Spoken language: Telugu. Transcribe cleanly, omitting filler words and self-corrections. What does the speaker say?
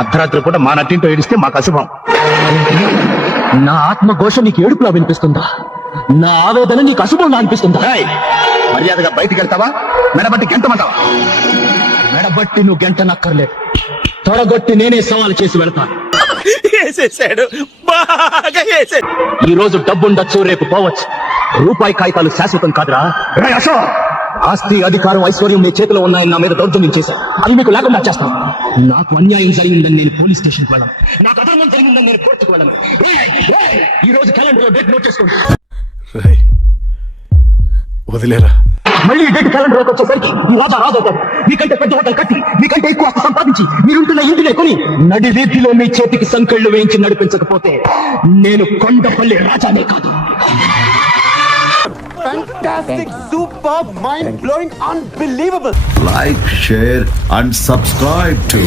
అర్ధరాత్రి పూట మా నట్టింటో ఏడిస్తే మాకు అశుభం. నా ఆత్మఘోష నీకు ఏడుపులా వినిపిస్తుందా? నా ఆవేదన నీకు అశుభంగా అనిపిస్తుందా? ఏయ్, మర్యాదగా బయటికి వెళ్తావా, మెడబట్టి గెంటమంటావా? మెడబట్టి నువ్వు గంట నక్కర్లేదు, తొడగొట్టి నేనే సవాలు చేసి వెళ్తాను. వేసేసాడు, బాగా వేసాడు. ఈ రోజు డబ్బుండొచ్చు, రేపు పోవచ్చు. రూపాయి కాగితాలు శాశ్వతం కాదురా. రేయ్ అశోక్, ఆస్తి, అధికారం, ఐశ్వర్యం మీ చేతిలో ఉన్నాయని నా మీద దౌర్జన్యం చేశాను. అవి మీకు లేకుండా చేస్తాను. నాకు అన్యాయం జరిగిందని నేను పోలీస్ స్టేషన్కి వెళ్ళను. నాకు అధర్మం జరిగిందని నేను కోర్టుకు వెళ్ళను. ఈ రోజు క్యాలెండర్ డేట్ నోట్ చేసుకోండి. వదిలేరా. మళ్ళీ డేట్ క్యాలెండర్ లోకి వచ్చేసరికి ఈ రాజా రాజు అవుతాడు. మీకంటే పెద్ద హోటల్ కట్టి, మీకంటే ఎక్కువ ఆస్తి సంపాదించి, మీరుంటున్న ఇంటినే కొని నడి వీధిలో మీ చేతికి సంకెళ్ళు వేయించి నడిపించకపోతే నేను కొండపల్లి రాజానే కాదు. Fantastic, superb, mind-blowing, unbelievable. Like, share and subscribe to